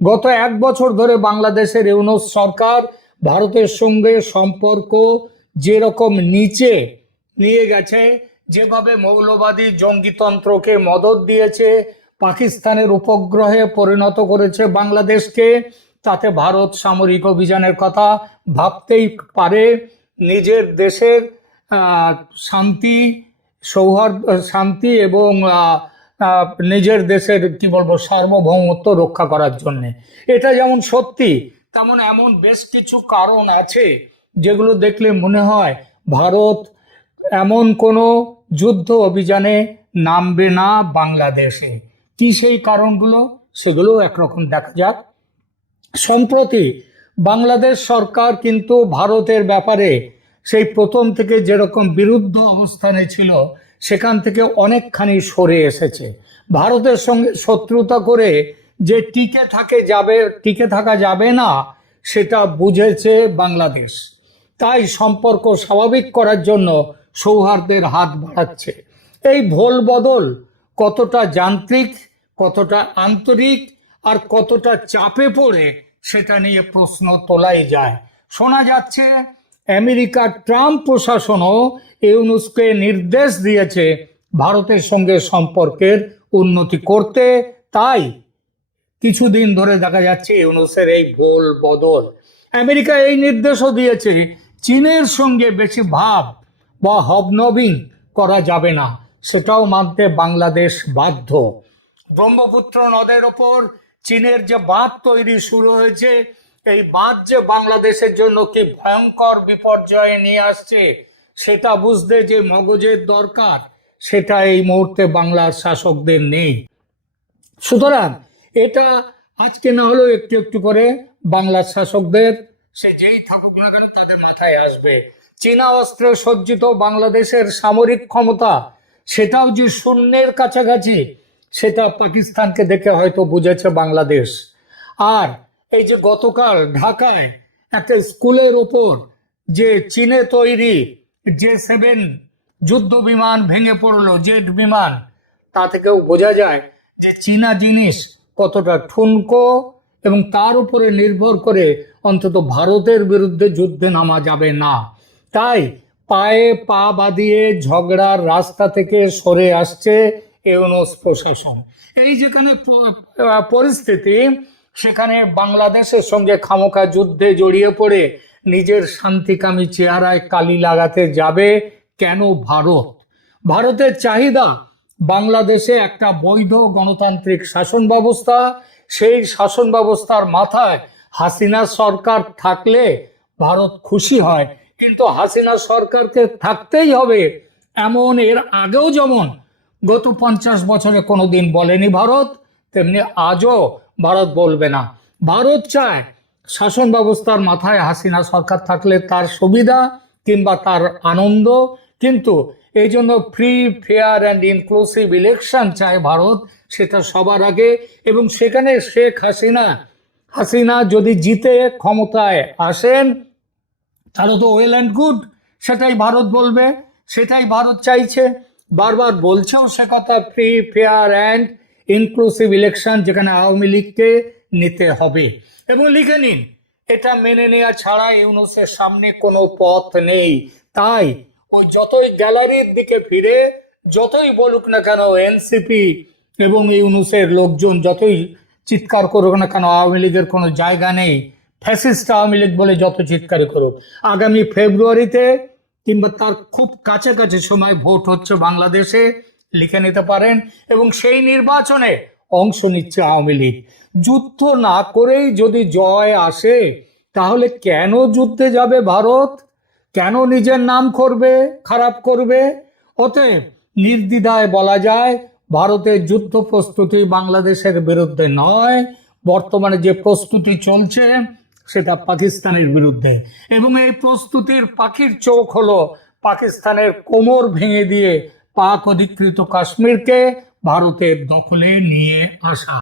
গত 1 বছর ধরে বাংলাদেশের ইউনূস সরকার ভারতের সঙ্গে সম্পর্ক যেরকম নিচে নিয়ে গেছে, যেভাবে মৌলবাদী জঙ্গিতন্ত্রকে মদদ দিয়েছে, পাকিস্তানের উপগ্রহে পরিণত করেছে বাংলাদেশকে, তাতে ভারত সামরিক অভিযানের কথা ভাবতেই পারে। নিজের দেশের শান্তি, শান্তি এবং নিজের দেশের কি বলবো সার্বভৌমত্ব রক্ষা করার জন্য। এটা যেমন সত্যি, তেমন এমন বেশ কিছু কারণ আছে যেগুলো দেখলে মনে হয় ভারত এমন কোনো যুদ্ধ অভিযানে নামবে না বাংলাদেশে। কি সেই কারণগুলো, সেগুলো একরকম দেখা যাক। সম্প্রতি বাংলাদেশ সরকার কিন্তু ভারতের ব্যাপারে সেই প্রথম থেকে যেরকম বিরুদ্ধ অবস্থানে ছিল, সেখান থেকে অনেকখানি সরে এসেছে। ভারতের সঙ্গে শত্রুতা করে যে টিকে থাকা যাবে না, সেটা বুঝেছে বাংলাদেশ। তাই সম্পর্ক স্বাভাবিক করার জন্য সৌহার্দ্যের হাত বাড়াচ্ছে। এই ভোল বদল কতটা যান্ত্রিক, কতটা আন্তরিক, আর কতটা চাপে পড়ে সেটা নিয়ে প্রশ্ন তোলাই যায়। শোনা যাচ্ছে আমেরিকার ট্রাম্প প্রশাসনও ইউনূসকে নির্দেশ দিয়েছে ভারতের সঙ্গে সম্পর্কের উন্নতি করতে। তাই কিছুদিন ধরে দেখা যাচ্ছে ইউনূসের এই ভোল বদল। আমেরিকা এই নির্দেশও দিয়েছে চীনের সঙ্গে বেশি ভাব বা হবনবিং করা যাবে না, সেটাও মানতে বাংলাদেশ বাধ্য। ব্রহ্মপুত্র নদের ওপর চীনের যে বাঁধ তৈরি শুরু হয়েছে, এই বাঁধ যে বাংলাদেশের জন্য কি ভয়ঙ্কর বিপর্যয় নিয়ে আসছে, সেটা বুঝতে যে মগজের দরকার, সেটা এই মুহূর্তে বাংলার শাসকদের নেই। সুতরাং এটা আজকে না হলেও একটু একটু করে বাংলার শাসকদের, সে যেই থাকুক না কেন, তাদের মাথায় আসবে চীনা অস্ত্রে সজ্জিত বাংলাদেশের সামরিক ক্ষমতা সেটাও যে শূন্যের কাছাকাছি, সেটা পাকিস্তানকে দেখে হয়তো বুঝেছে বাংলাদেশ। আর এই যে গতকাল ঢাকায় একটা স্কুলের ওপর যে চীনে তৈরি J-7 যুদ্ধ বিমান ভেঙে পড়লো, জেট বিমান, তা থেকেও বোঝা যায় যে চীনা জিনিস কতটা ঠুনকো, এবং তার উপরে নির্ভর করে অন্তত ভারতের বিরুদ্ধে যুদ্ধে নামা যাবে না। তাই পায়ে পা বাঁধিয়ে ঝগড়ার রাস্তা থেকে সরে আসছে ইউনূস প্রশাসন। এই যেখানে পরিস্থিতি, সেখানে বাংলাদেশের সঙ্গে খামোখা যুদ্ধে জড়িয়ে পড়ে নিজের শান্তিকামী চেহারায় কালি লাগাতে যাবে কেন ভারত? ভারতের চাহিদা বাংলাদেশে একটা বৈধ গণতান্ত্রিক শাসন ব্যবস্থা। সেই শাসন ব্যবস্থার মাথায় হাসিনা সরকার থাকলে ভারত খুশি হয়, কিন্তু হাসিনা সরকারকে থাকতেই হবে এমন এর আগেও যেমন গত 50 বছরে কোনোদিন বলেনি ভারত, তেমনি আজও ভারত বলবে না। ভারত চায় শাসন ব্যবস্থার মাথায় হাসিনা সরকার থাকলে তার সুবিধা কিংবা তার আনন্দ, কিন্তু এই জন্য free, fair and inclusive election চায় ভারত, সেটা সবার আগে। এবং সেখানে শেখ হাসিনা যদি জিতে ক্ষমতায় আসেন, তাহলে তো ওয়েল অ্যান্ড গুড, সেটাই ভারত বলবে, সেটাই ভারত চাইছে, বারবার বলছেও সে কথা, free, fair and inclusive election, যেখানে আওয়ামী লীগকে নিতে হবে। এবং লিখে নিন, এটা মেনে নেওয়া ছাড়া ইউনূসের সামনে কোনো পথ নেই। তাই ওই যতই গ্যালারির দিকে ফিরে যতই বলুক না কেন এনসিপি এবং ইউনূসের লোকজন, যতই চিৎকার করুক না কেন আওয়ামী লীগের কোনো জায়গা নেই, ফ্যাসিস্ট আওয়ামী লীগ বলে যত চিৎকারই করুক, আগামী ফেব্রুয়ারিতে কিংবা তার খুব কাছাকাছি সময় ভোট হচ্ছে বাংলাদেশে, লিখে নিতে পারেন। এবং সেই নির্বাচনে অংশ নিচ্ছে আওয়ামী লীগ। যুদ্ধ না করেই যদি জয় আসে, তাহলে কেন যুদ্ধে যাবে ভারত? কেন নিজের নাম খারাপ করবে? অতএব নির্দ্বিধায় বলা যায়, ভারতের যুদ্ধ প্রস্তুতি বাংলাদেশের বিরুদ্ধে নয়, বর্তমানে যে প্রস্তুতি চলছে সেটা পাকিস্তানের বিরুদ্ধে। এবং এই প্রস্তুতির পাখির চোখ হলো পাকিস্তানের কোমর ভেঙে দিয়ে পাক অধিকৃত কাশ্মীরকে ভারতের দখলে নিয়ে আসা।